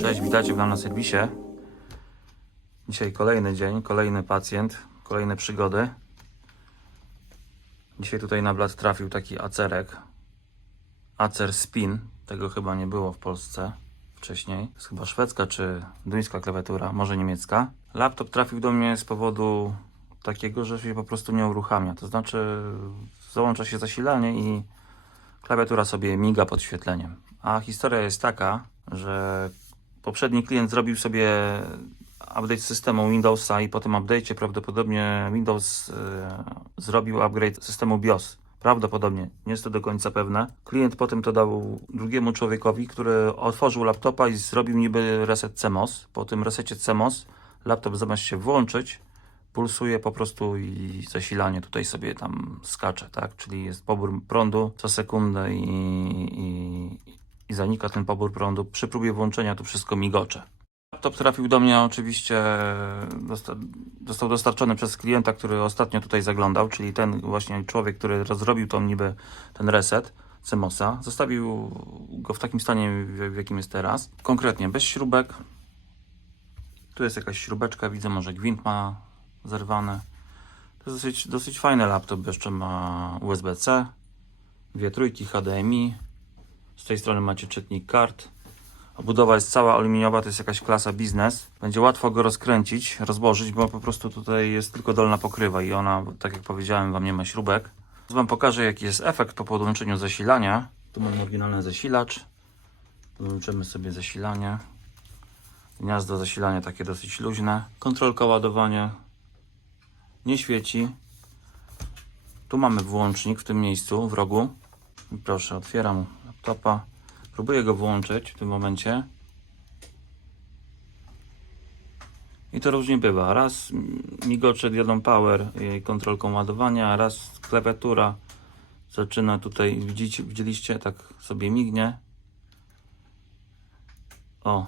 Cześć, witajcie w nam na serwisie. Dzisiaj kolejny dzień, kolejny pacjent, kolejne przygody. Dzisiaj tutaj na blat trafił taki acerek. Acer Spin. Tego chyba nie było w Polsce wcześniej. Jest chyba szwedzka czy duńska klawiatura, może niemiecka. Laptop trafił do mnie z powodu takiego, że się po prostu nie uruchamia. To znaczy załącza się zasilanie i klawiatura sobie miga podświetleniem. A historia jest taka, że poprzedni klient zrobił sobie update systemu Windowsa i po tym update'cie prawdopodobnie Windows e, zrobił upgrade systemu BIOS. Prawdopodobnie, nie jest to do końca pewne. Klient potem to dał drugiemu człowiekowi, który otworzył laptopa i zrobił niby reset CMOS. Po tym resecie CMOS laptop zamiast się włączyć, pulsuje po prostu i zasilanie tutaj sobie tam skacze, tak? Czyli jest pobór prądu co sekundę i, i, i zanika ten pobór prądu. Przy próbie włączenia to wszystko migocze. Laptop trafił do mnie oczywiście, dosta został dostarczony przez klienta, który ostatnio tutaj zaglądał, czyli ten właśnie człowiek, który rozrobił tą niby ten reset CMOSa. Zostawił go w takim stanie, w, jakim jest teraz. Konkretnie, bez śrubek. Tu jest jakaś śrubeczka, widzę, może gwint ma zerwane. To jest dosyć, dosyć fajny laptop, jeszcze ma USB-C, dwie trójki HDMI. Z tej strony macie czytnik kart. Obudowa jest cała aluminiowa, to jest jakaś klasa biznes. Będzie łatwo go rozkręcić, rozłożyć, bo po prostu tutaj jest tylko dolna pokrywa i ona, tak jak powiedziałem, Wam nie ma śrubek. Wam pokażę, jaki jest efekt po podłączeniu zasilania. Tu mam oryginalny zasilacz. Podłączymy sobie zasilanie. Gniazdo zasilania takie dosyć luźne. Kontrolka ładowania. Nie świeci. Tu mamy włącznik w tym miejscu, w rogu. Proszę, otwieram laptopa. Próbuję go włączyć w tym momencie. I to różnie bywa. Raz migocze diodą power i kontrolką ładowania, raz klawiatura zaczyna tutaj, widzicie, widzieliście, tak sobie mignie. O,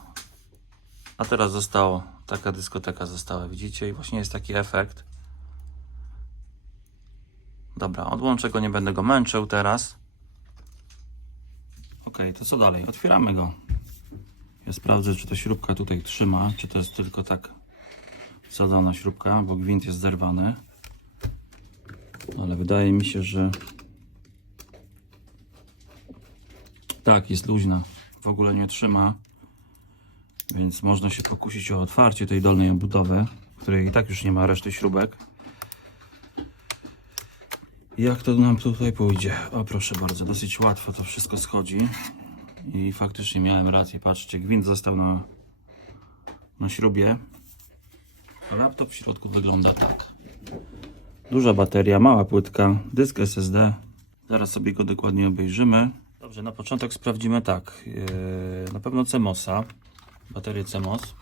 a teraz zostało, taka dyskoteka została, widzicie? I właśnie jest taki efekt. Dobra, odłączę go, nie będę go męczył teraz. Ok, to co dalej? Otwieramy go. Ja sprawdzę, czy ta śrubka tutaj trzyma, czy to jest tylko tak wsadzona śrubka, bo gwint jest zerwany. Ale wydaje mi się, że tak, jest luźna. W ogóle nie trzyma. Więc można się pokusić o otwarcie tej dolnej obudowy, której i tak już nie ma reszty śrubek. Jak to nam tutaj pójdzie? O proszę bardzo, dosyć łatwo to wszystko schodzi. I faktycznie miałem rację, patrzcie, gwint został na, na śrubie. A laptop w środku wygląda tak. Duża bateria, mała płytka, dysk SSD. Zaraz sobie go dokładnie obejrzymy. Dobrze, na początek sprawdzimy tak. Yy, na pewno CMOSa, baterię CMOS.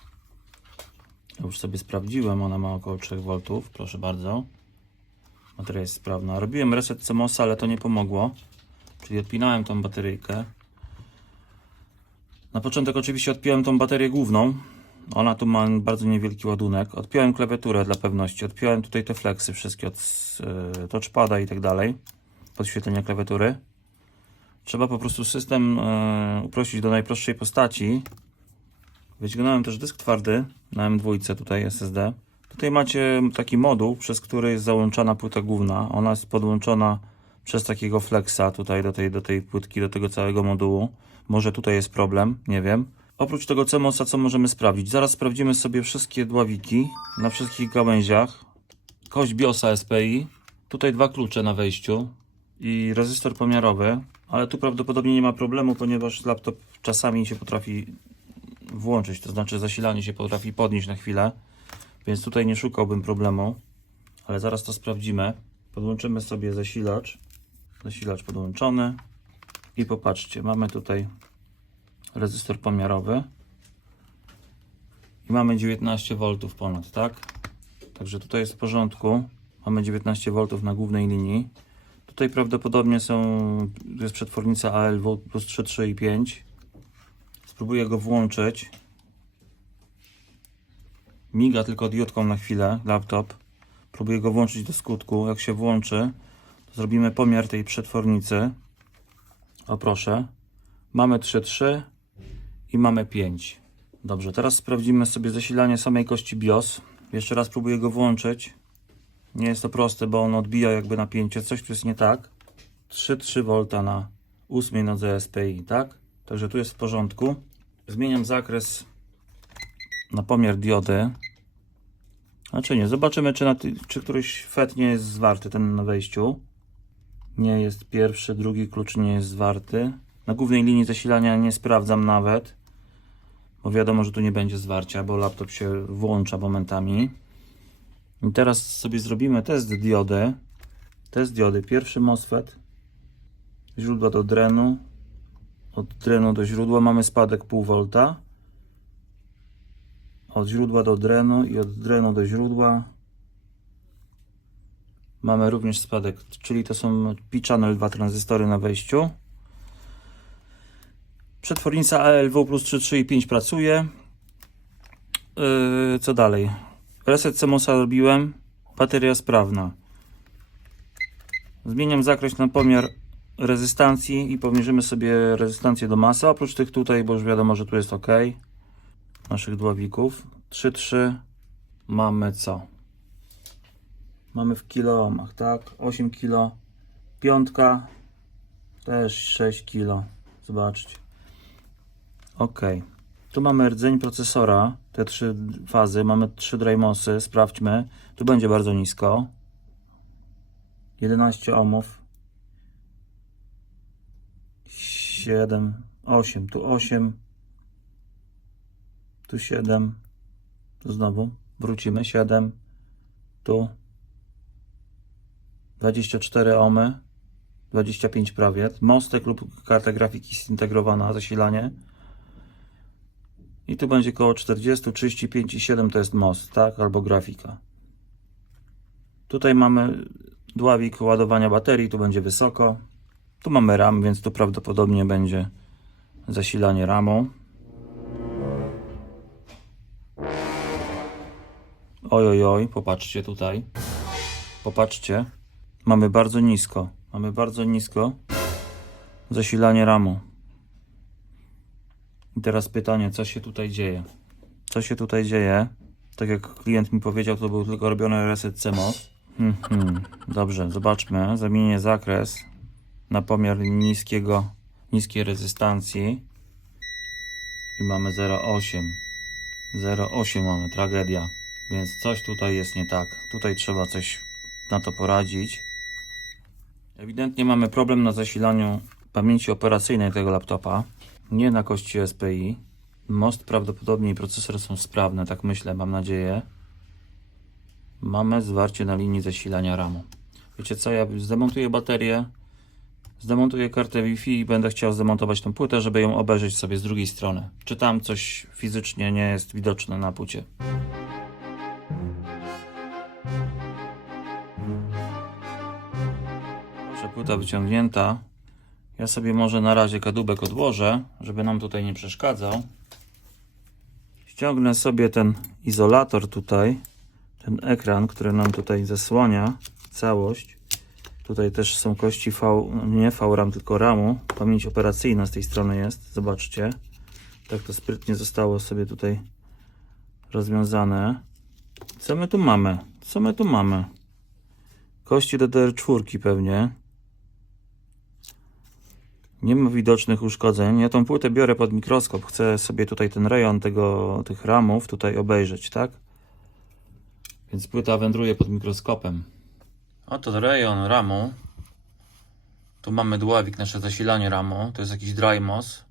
Już sobie sprawdziłem, ona ma około 3V, proszę bardzo. Bateria jest sprawna. Robiłem reset CMOSa, ale to nie pomogło. Czyli odpinałem tą bateryjkę. Na początek oczywiście odpiąłem tą baterię główną. Ona tu ma bardzo niewielki ładunek. Odpiąłem klawiaturę dla pewności. Odpiąłem tutaj te flexy wszystkie od yy, touchpada i tak dalej. Podświetlenia klawiatury. Trzeba po prostu system yy, uprościć do najprostszej postaci. Wyciągnąłem też dysk twardy na M2 tutaj SSD. Tutaj macie taki moduł, przez który jest załączana płyta główna. Ona jest podłączona przez takiego flexa tutaj do tej, do tej płytki, do tego całego modułu. Może tutaj jest problem, nie wiem. Oprócz tego CMOS-a co możemy sprawdzić? Zaraz sprawdzimy sobie wszystkie dławiki na wszystkich gałęziach. Kość BIOSa SPI. Tutaj dwa klucze na wejściu i rezystor pomiarowy. Ale tu prawdopodobnie nie ma problemu, ponieważ laptop czasami się potrafi włączyć, to znaczy zasilanie się potrafi podnieść na chwilę. Więc tutaj nie szukałbym problemu, ale zaraz to sprawdzimy. Podłączymy sobie zasilacz. Zasilacz podłączony. I popatrzcie, mamy tutaj rezystor pomiarowy. I mamy 19 V ponad, tak? Także tutaj jest w porządku. Mamy 19 V na głównej linii. Tutaj prawdopodobnie są, jest przetwornica AL plus 3, 3 i 5. Spróbuję go włączyć miga tylko diodką na chwilę laptop. Próbuję go włączyć do skutku. Jak się włączy, to zrobimy pomiar tej przetwornicy. O proszę. Mamy 3,3 i mamy 5. Dobrze, teraz sprawdzimy sobie zasilanie samej kości BIOS. Jeszcze raz próbuję go włączyć. Nie jest to proste, bo on odbija jakby napięcie. Coś tu jest nie tak. 3,3 V na 8 nodze SPI, tak? Także tu jest w porządku. Zmieniam zakres na pomiar diody. Znaczy nie, zobaczymy czy, na czy któryś FET nie jest zwarty, ten na wejściu. Nie jest pierwszy, drugi klucz nie jest zwarty. Na głównej linii zasilania nie sprawdzam nawet, bo wiadomo, że tu nie będzie zwarcia, bo laptop się włącza momentami. I teraz sobie zrobimy test diody. Test diody. Pierwszy MOSFET. Źródła do drenu. Od drenu do źródła mamy spadek pół volta. Od źródła do drenu i od drenu do źródła mamy również spadek, czyli to są P-channel, dwa tranzystory na wejściu. Przetwornica ALW plus 3, 3 i 5 pracuje. Yy, co dalej? Reset CMOSa robiłem. Bateria sprawna. Zmieniam zakres na pomiar rezystancji i pomierzymy sobie rezystancję do masy. Oprócz tych tutaj, bo już wiadomo, że tu jest ok. Naszych dławików. 3,3 mamy co? Mamy w kiloohmach, tak? 8 kilo. Piątka też 6 kilo. Zobaczcie. Ok. Tu mamy rdzeń procesora, te trzy fazy, mamy trzy drymosy, sprawdźmy. Tu będzie bardzo nisko. 11 ohmów. 7, 8, tu 8. Tu 7. Tu znowu wrócimy. 7. Tu 24 ohmy. 25 prawie. Mostek lub karta grafiki zintegrowana, zasilanie. I tu będzie koło 40, 35 i 7 to jest most, tak? Albo grafika. Tutaj mamy dławik ładowania baterii, tu będzie wysoko. Tu mamy RAM, więc tu prawdopodobnie będzie zasilanie ramą. Oj, oj, oj, popatrzcie tutaj. Popatrzcie. Mamy bardzo nisko. Mamy bardzo nisko zasilanie ramą. I teraz pytanie, co się tutaj dzieje? Co się tutaj dzieje? Tak jak klient mi powiedział, to był tylko robiony reset CMOS. Mhm. Dobrze, zobaczmy. Zamienię zakres na pomiar niskiego, niskiej rezystancji. I mamy 0,8. 0,8 mamy, tragedia. Więc coś tutaj jest nie tak. Tutaj trzeba coś na to poradzić. Ewidentnie mamy problem na zasilaniu pamięci operacyjnej tego laptopa. Nie na kości SPI. Most prawdopodobnie i procesor są sprawne, tak myślę, mam nadzieję. Mamy zwarcie na linii zasilania RAMu. Wiecie co, ja zdemontuję baterię, zdemontuję kartę Wi-Fi i będę chciał zdemontować tą płytę, żeby ją obejrzeć sobie z drugiej strony. Czy tam coś fizycznie nie jest widoczne na płycie. Płyta wyciągnięta. Ja sobie może na razie kadłubek odłożę, żeby nam tutaj nie przeszkadzał. Ściągnę sobie ten izolator tutaj, ten ekran, który nam tutaj zasłania całość. Tutaj też są kości V, nie VRAM, tylko RAMu. Pamięć operacyjna z tej strony jest, zobaczcie. Tak to sprytnie zostało sobie tutaj rozwiązane. Co my tu mamy? Co my tu mamy? Kości DDR4 pewnie. Nie ma widocznych uszkodzeń. Ja tą płytę biorę pod mikroskop. Chcę sobie tutaj ten rejon tego, tych ramów tutaj obejrzeć, tak? Więc płyta wędruje pod mikroskopem. Oto rejon ramu. Tu mamy dławik, nasze zasilanie ramu. To jest jakiś drymos.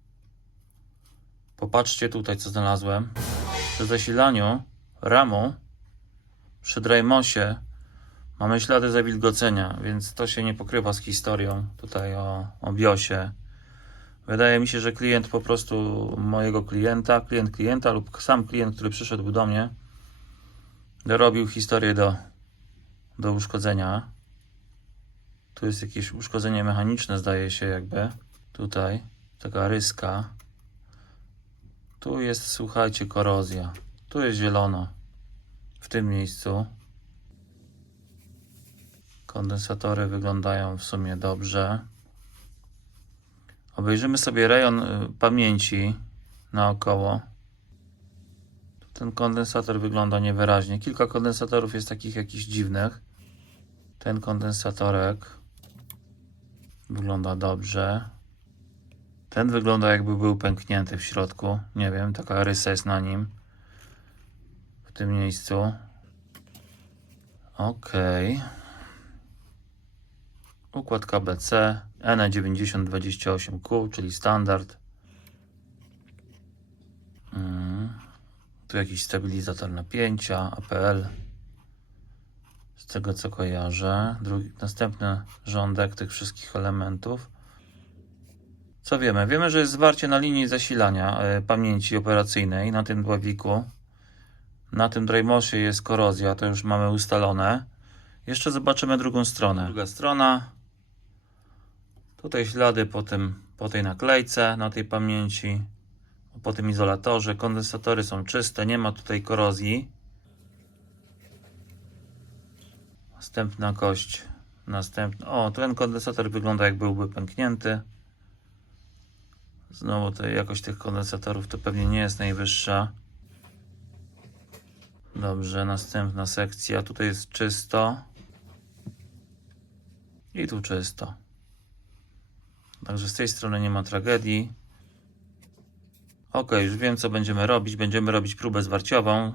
Popatrzcie tutaj, co znalazłem. Przy zasilaniu ramu, przy drymosie mamy ślady zawilgocenia, więc to się nie pokrywa z historią tutaj o, o BIOSie. Wydaje mi się, że klient po prostu mojego klienta, klient klienta lub sam klient, który przyszedł do mnie, dorobił historię do, do uszkodzenia. Tu jest jakieś uszkodzenie mechaniczne, zdaje się, jakby. Tutaj taka ryska. Tu jest, słuchajcie, korozja. Tu jest zielono. W tym miejscu. Kondensatory wyglądają w sumie dobrze. Obejrzymy sobie rejon y, pamięci naokoło. Ten kondensator wygląda niewyraźnie. Kilka kondensatorów jest takich jakichś dziwnych. Ten kondensatorek wygląda dobrze. Ten wygląda jakby był pęknięty w środku. Nie wiem, taka rysa jest na nim. W tym miejscu. Okej. Układ KBC E NE9028Q, czyli standard. Mm. Tu jakiś stabilizator napięcia, APL. Z tego co kojarzę. Drugi, następny rządek tych wszystkich elementów. Co wiemy? Wiemy, że jest zwarcie na linii zasilania e, pamięci operacyjnej na tym dławiku. Na tym Draymosie jest korozja, to już mamy ustalone. Jeszcze zobaczymy drugą stronę. Druga strona. Tutaj ślady po, tym, po tej naklejce na tej pamięci, po tym izolatorze. Kondensatory są czyste, nie ma tutaj korozji. Następna kość. Następna. O, ten kondensator wygląda jak byłby pęknięty. Znowu to jakość tych kondensatorów to pewnie nie jest najwyższa. Dobrze, następna sekcja. Tutaj jest czysto. I tu czysto. Także z tej strony nie ma tragedii. Ok, już wiem co będziemy robić. Będziemy robić próbę zwarciową.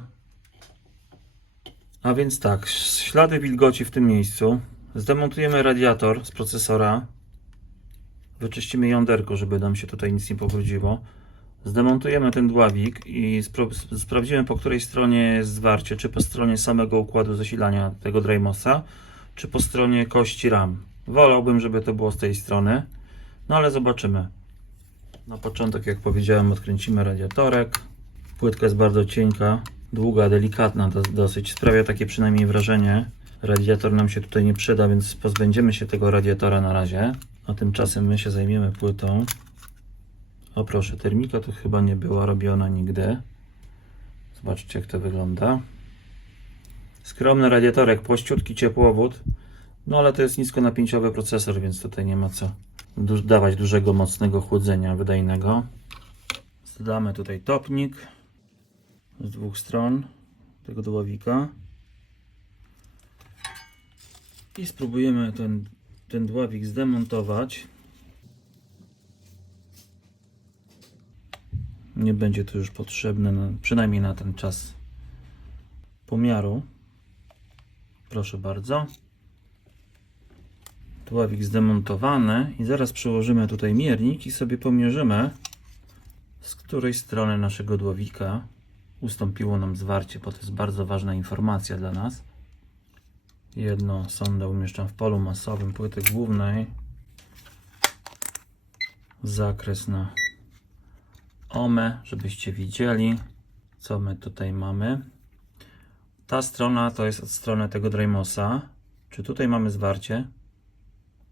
A więc tak, ślady wilgoci w tym miejscu. Zdemontujemy radiator z procesora. Wyczyścimy jąderko, żeby nam się tutaj nic nie pobrudziło. Zdemontujemy ten dławik i sprawdzimy po której stronie jest zwarcie. Czy po stronie samego układu zasilania tego Draymosa, czy po stronie kości RAM. Wolałbym, żeby to było z tej strony. No ale zobaczymy. Na początek, jak powiedziałem, odkręcimy radiatorek. Płytka jest bardzo cienka, długa, delikatna do, dosyć. Sprawia takie przynajmniej wrażenie. Radiator nam się tutaj nie przyda, więc pozbędziemy się tego radiatora na razie. A tymczasem my się zajmiemy płytą. O proszę, termika tu chyba nie była robiona nigdy. Zobaczcie, jak to wygląda. Skromny radiatorek, płościutki ciepłowód. No ale to jest niskonapięciowy procesor, więc tutaj nie ma co dawać dużego, mocnego chłodzenia wydajnego. Zdamy tutaj topnik z dwóch stron tego dławika. I spróbujemy ten, ten dławik zdemontować. Nie będzie to już potrzebne, na, przynajmniej na ten czas pomiaru. Proszę bardzo. Dławik zdemontowany i zaraz przełożymy tutaj miernik i sobie pomierzymy z której strony naszego dławika ustąpiło nam zwarcie, bo to jest bardzo ważna informacja dla nas. Jedną sondę umieszczam w polu masowym płyty głównej. Zakres na OME, żebyście widzieli, co my tutaj mamy. Ta strona to jest od strony tego Draymosa. Czy tutaj mamy zwarcie?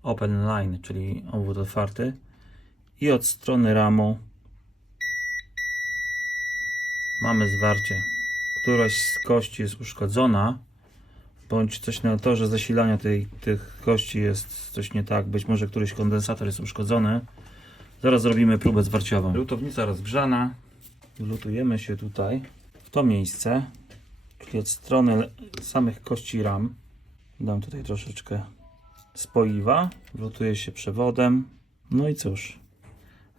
Open line, czyli obwód otwarty. I od strony ramu mamy zwarcie. Któraś z kości jest uszkodzona, bądź coś na torze zasilania tej, tych kości jest coś nie tak. Być może któryś kondensator jest uszkodzony. Zaraz zrobimy próbę zwarciową. Lutownica rozgrzana. Lutujemy się tutaj w to miejsce, czyli od strony samych kości ram. Dam tutaj troszeczkę spoiwa, lutuje się przewodem. No i cóż,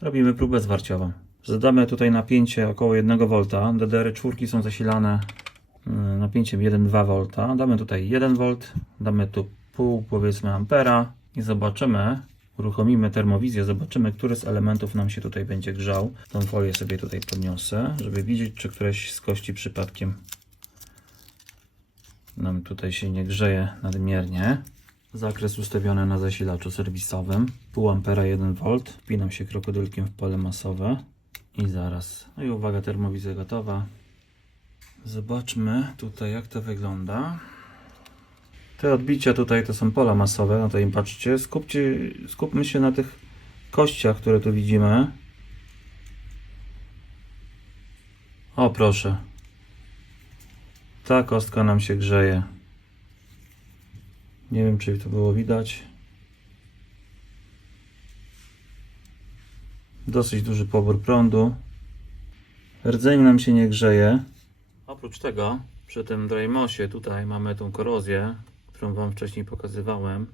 robimy próbę zwarciową. Zadamy tutaj napięcie około 1 V. DDR4 są zasilane y, napięciem 1,2 V. Damy tutaj 1 V, damy tu pół powiedzmy ampera i zobaczymy, uruchomimy termowizję, zobaczymy, który z elementów nam się tutaj będzie grzał. Tą folię sobie tutaj podniosę, żeby widzieć, czy któreś z kości przypadkiem nam tutaj się nie grzeje nadmiernie. Zakres ustawiony na zasilaczu serwisowym. Pół ampera 1 V. Wpinam się krokodylkiem w pole masowe. I zaraz. No i uwaga, termowizja gotowa. Zobaczmy tutaj jak to wygląda. Te odbicia tutaj to są pola masowe, na to im patrzcie. Skupcie, skupmy się na tych kościach, które tu widzimy. O proszę. Ta kostka nam się grzeje. Nie wiem, czy to było widać. Dosyć duży pobór prądu. Rdzeń nam się nie grzeje. Oprócz tego, przy tym Drymosie tutaj mamy tą korozję, którą Wam wcześniej pokazywałem.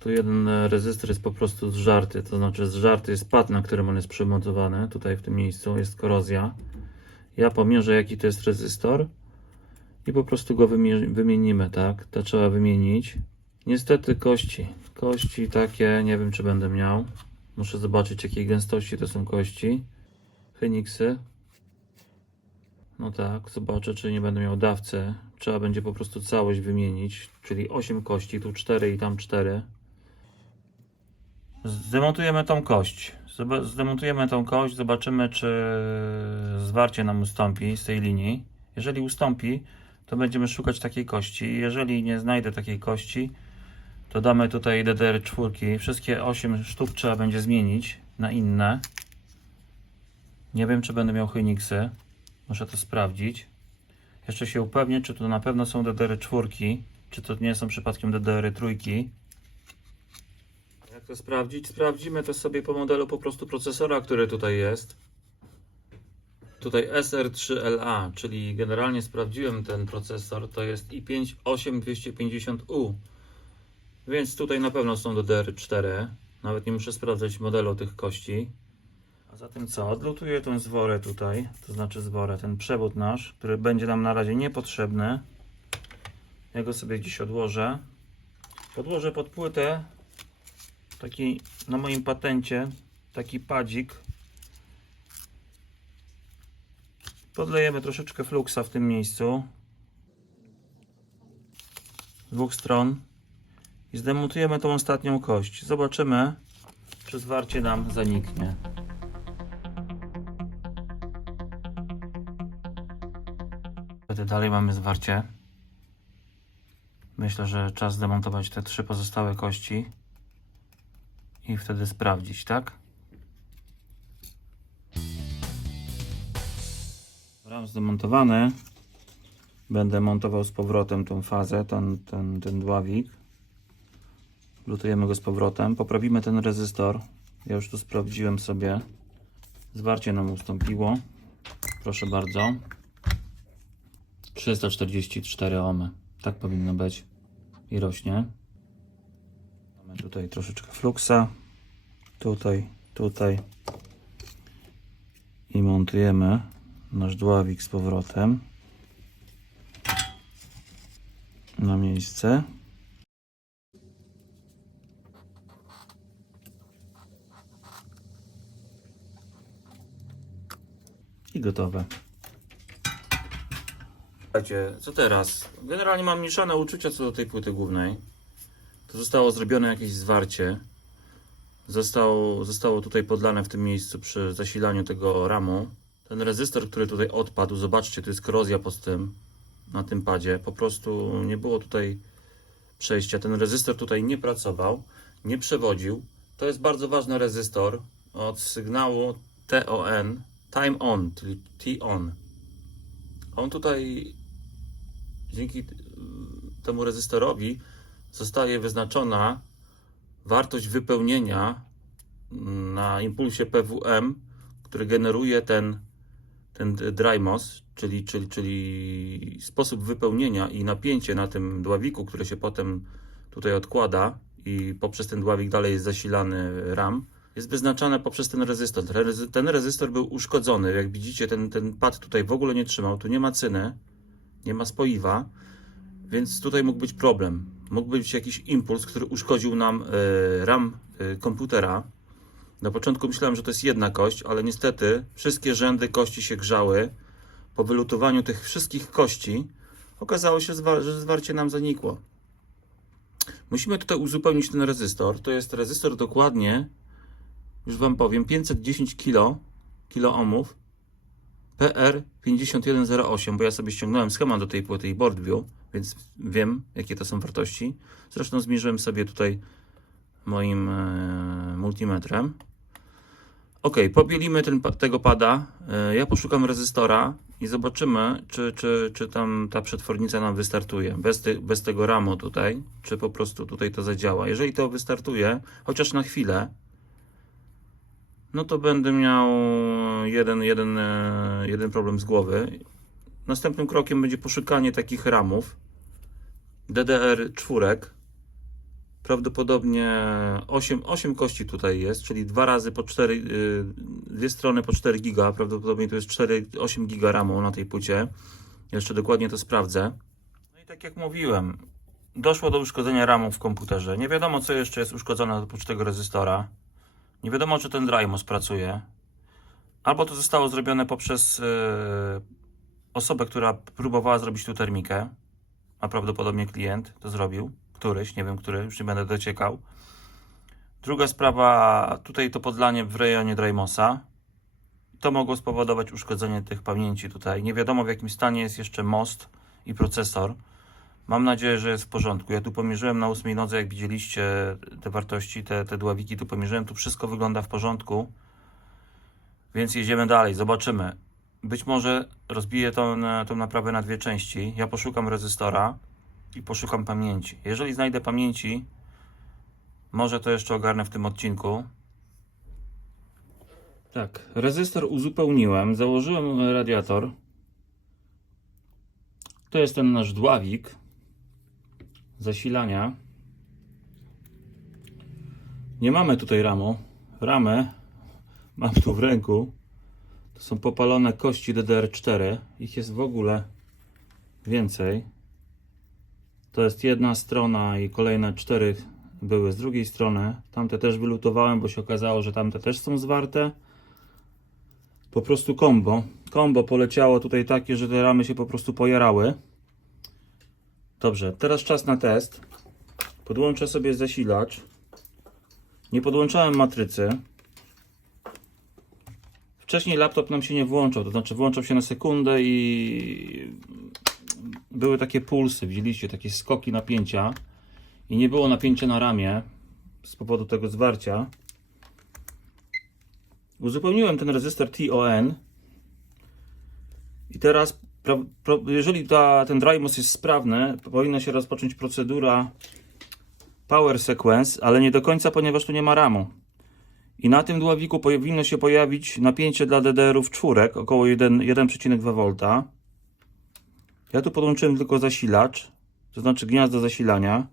Tu jeden rezystor jest po prostu zżarty, to znaczy zżarty jest pad, na którym on jest przymontowany. Tutaj w tym miejscu jest korozja. Ja pomierzę jaki to jest rezystor i po prostu go wymie- wymienimy, tak? To trzeba wymienić. Niestety kości. Kości takie, nie wiem czy będę miał. Muszę zobaczyć jakiej gęstości to są kości. Phoenixy. No tak, zobaczę czy nie będę miał dawcy. Trzeba będzie po prostu całość wymienić, czyli 8 kości, tu 4 i tam 4. Zdemontujemy tą kość. Zdemontujemy tą kość, zobaczymy czy zwarcie nam ustąpi z tej linii. Jeżeli ustąpi, to będziemy szukać takiej kości. Jeżeli nie znajdę takiej kości, to damy tutaj DDR4. Wszystkie 8 sztuk trzeba będzie zmienić na inne. Nie wiem, czy będę miał Phoenixy. Muszę to sprawdzić. Jeszcze się upewnię, czy to na pewno są DDR4, czy to nie są przypadkiem DDR3. Jak to sprawdzić? Sprawdzimy to sobie po modelu po prostu procesora, który tutaj jest. Tutaj SR3LA, czyli generalnie sprawdziłem ten procesor, to jest i5 8250U. Więc tutaj na pewno są DDR4. Nawet nie muszę sprawdzać modelu tych kości. A zatem co? Odlutuję tą zworę tutaj, to znaczy zworę, ten przewód nasz, który będzie nam na razie niepotrzebny. Ja go sobie gdzieś odłożę. Podłożę pod płytę taki na moim patencie taki padzik. Podlejemy troszeczkę fluksa w tym miejscu. Z dwóch stron. I zdemontujemy tą ostatnią kość. Zobaczymy, czy zwarcie nam zaniknie. Wtedy dalej mamy zwarcie. Myślę, że czas zdemontować te trzy pozostałe kości i wtedy sprawdzić, tak? Ram zdemontowany. Będę montował z powrotem tą fazę, ten, ten, ten dławik. Lutujemy go z powrotem. Poprawimy ten rezystor. Ja już tu sprawdziłem sobie. Zwarcie nam ustąpiło. Proszę bardzo. 344 ohmy. Tak powinno być. I rośnie. Mamy tutaj troszeczkę fluksa. Tutaj, tutaj. I montujemy nasz dławik z powrotem na miejsce. I gotowe. Słuchajcie, co teraz? Generalnie mam mieszane uczucia co do tej płyty głównej. To zostało zrobione jakieś zwarcie. Zostało, zostało tutaj podlane w tym miejscu przy zasilaniu tego ramu. Ten rezystor, który tutaj odpadł, zobaczcie, tu jest korozja pod tym, na tym padzie. Po prostu nie było tutaj przejścia. Ten rezystor tutaj nie pracował, nie przewodził. To jest bardzo ważny rezystor od sygnału TON, time on, czyli T-on. On tutaj dzięki y, temu rezystorowi zostaje wyznaczona wartość wypełnienia mm, na impulsie PWM, który generuje ten, ten drymos, czyli, czyli, czyli sposób wypełnienia i napięcie na tym dławiku, które się potem tutaj odkłada i poprzez ten dławik dalej jest zasilany RAM, jest wyznaczane poprzez ten rezystor. Ten rezy- Ten rezystor był uszkodzony. Jak widzicie, ten, ten pad tutaj w ogóle nie trzymał. Tu nie ma cyny, nie ma spoiwa, więc tutaj mógł być problem. Mógł być jakiś impuls, który uszkodził nam e, RAM e, komputera. Na początku myślałem, że to jest jedna kość, ale niestety wszystkie rzędy kości się grzały. Po wylutowaniu tych wszystkich kości okazało się, że zwarcie nam zanikło. Musimy tutaj uzupełnić ten rezystor. To jest rezystor dokładnie, już Wam powiem, 510 kilo, kilo ohmów. PR5108, bo ja sobie ściągnąłem schemat do tej płyty i board view, więc wiem, jakie to są wartości. Zresztą zmierzyłem sobie tutaj moim e, multimetrem. Ok, pobielimy ten, tego pada. E, ja poszukam rezystora i zobaczymy, czy, czy, czy tam ta przetwornica nam wystartuje. Bez, ty, bez tego ramu tutaj, czy po prostu tutaj to zadziała. Jeżeli to wystartuje, chociaż na chwilę, no to będę miał jeden, jeden, e, jeden problem z głowy. następnym krokiem będzie poszukanie takich ramów DDR czwórek. Prawdopodobnie 8, 8 kości tutaj jest, czyli dwa razy po 4, yy, dwie strony po 4 giga. Prawdopodobnie to jest 4, 8 giga ramu na tej płycie. Jeszcze dokładnie to sprawdzę. No i tak jak mówiłem, doszło do uszkodzenia ramu w komputerze. Nie wiadomo, co jeszcze jest uszkodzone oprócz tego rezystora. Nie wiadomo, czy ten Drymos pracuje. Albo to zostało zrobione poprzez e, osobę, która próbowała zrobić tu termikę, a prawdopodobnie klient to zrobił. Któryś, nie wiem który, już nie będę dociekał. Druga sprawa, tutaj to podlanie w rejonie Drymosa. To mogło spowodować uszkodzenie tych pamięci tutaj. Nie wiadomo w jakim stanie jest jeszcze most i procesor. Mam nadzieję, że jest w porządku. Ja tu pomierzyłem na ósmej nodze, jak widzieliście te wartości, te, te dławiki tu pomierzyłem. Tu wszystko wygląda w porządku. Więc jedziemy dalej, zobaczymy. Być może rozbiję tą, tą naprawę na dwie części. Ja poszukam rezystora i poszukam pamięci. Jeżeli znajdę pamięci, może to jeszcze ogarnę w tym odcinku. Tak, rezystor uzupełniłem, założyłem radiator. To jest ten nasz dławik zasilania. Nie mamy tutaj ramu. Ramę mam tu w ręku. To są popalone kości DDR4. Ich jest w ogóle więcej. To jest jedna strona i kolejne cztery były z drugiej strony. Tamte też wylutowałem, bo się okazało, że tamte też są zwarte. Po prostu kombo. Kombo poleciało tutaj takie, że te ramy się po prostu pojarały. Dobrze, teraz czas na test. Podłączę sobie zasilacz. Nie podłączałem matrycy. Wcześniej laptop nam się nie włączał, to znaczy włączał się na sekundę i były takie pulsy, widzieliście, takie skoki napięcia i nie było napięcia na ramię z powodu tego zwarcia. Uzupełniłem ten rezystor TON i teraz, pro, pro, jeżeli ta, ten Drymos jest sprawny, powinna się rozpocząć procedura Power Sequence, ale nie do końca, ponieważ tu nie ma ramu. I na tym dławiku powinno się pojawić napięcie dla DDR-ów czwórek, około 1,2 V. Ja tu podłączyłem tylko zasilacz, to znaczy gniazdo zasilania,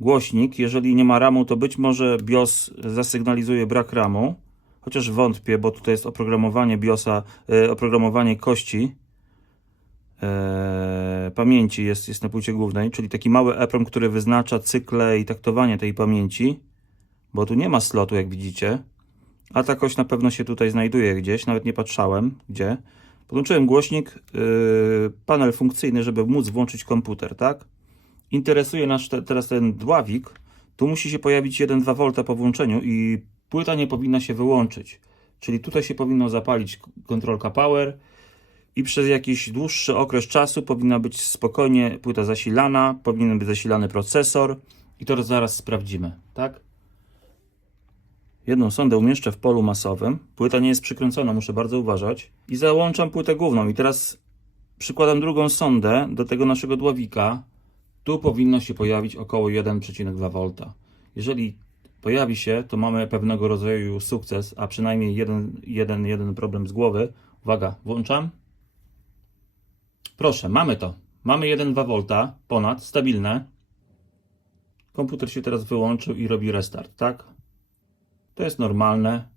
głośnik. Jeżeli nie ma ramu, to być może BIOS zasygnalizuje brak ramu, chociaż wątpię, bo tutaj jest oprogramowanie BIOSa, e, oprogramowanie kości e, pamięci jest, jest na płycie głównej, czyli taki mały EPROM, który wyznacza cykle i taktowanie tej pamięci, bo tu nie ma slotu, jak widzicie. A ta kość na pewno się tutaj znajduje gdzieś, nawet nie patrzałem gdzie. Podłączyłem głośnik, yy, panel funkcyjny, żeby móc włączyć komputer, tak? Interesuje nas te, teraz ten dławik. Tu musi się pojawić 1,2 V po włączeniu i płyta nie powinna się wyłączyć. Czyli tutaj się powinno zapalić kontrolka power i przez jakiś dłuższy okres czasu powinna być spokojnie płyta zasilana, powinien być zasilany procesor i to zaraz sprawdzimy, tak? Jedną sondę umieszczę w polu masowym. Płyta nie jest przykręcona, muszę bardzo uważać. I załączam płytę główną. I teraz przykładam drugą sondę do tego naszego dławika. Tu powinno się pojawić około 1,2 V. Jeżeli pojawi się, to mamy pewnego rodzaju sukces, a przynajmniej jeden, jeden, jeden problem z głowy. Uwaga, włączam. Proszę, mamy to. Mamy 1,2 V ponad, stabilne. Komputer się teraz wyłączył i robi restart, tak? To jest normalne,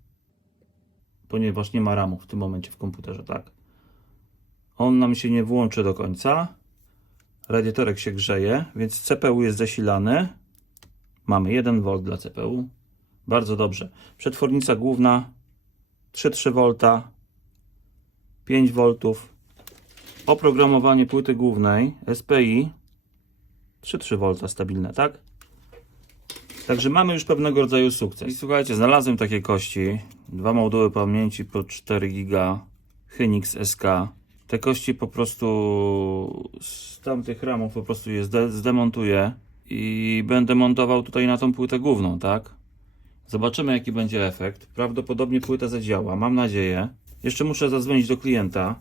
ponieważ nie ma ramu w tym momencie w komputerze, tak? On nam się nie włączy do końca. Radiatorek się grzeje, więc CPU jest zasilany. Mamy 1 V dla CPU. Bardzo dobrze. Przetwornica główna 3,3 V, 5 V. Oprogramowanie płyty głównej SPI 3,3 V stabilne, tak? Także mamy już pewnego rodzaju sukces. I słuchajcie, znalazłem takie kości. Dwa moduły pamięci po 4 giga Hynix SK. Te kości po prostu z tamtych ramów po prostu je zde zdemontuję i będę montował tutaj na tą płytę główną, tak? Zobaczymy jaki będzie efekt. Prawdopodobnie płyta zadziała, mam nadzieję. Jeszcze muszę zadzwonić do klienta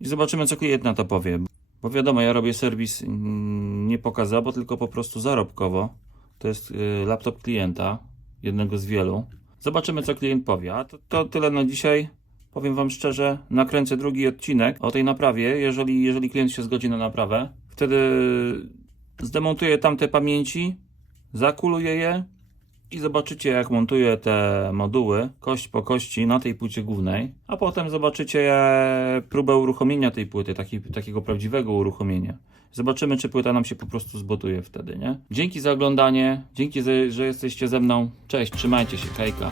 i zobaczymy co klient na to powie. Bo wiadomo, ja robię serwis mm, nie pokazowo, tylko po prostu zarobkowo. To jest y, laptop klienta, jednego z wielu. Zobaczymy, co klient powie. A to, to tyle na dzisiaj. powiem Wam szczerze, nakręcę drugi odcinek o tej naprawie, jeżeli, jeżeli klient się zgodzi na naprawę. Wtedy zdemontuję tamte pamięci, zakuluję je i zobaczycie jak montuję te moduły kość po kości na tej płycie głównej, a potem zobaczycie próbę uruchomienia tej płyty, taki, takiego prawdziwego uruchomienia. Zobaczymy, czy płyta nam się po prostu zbotuje wtedy, nie? Dzięki za oglądanie, dzięki, że jesteście ze mną. Cześć, trzymajcie się, hejka.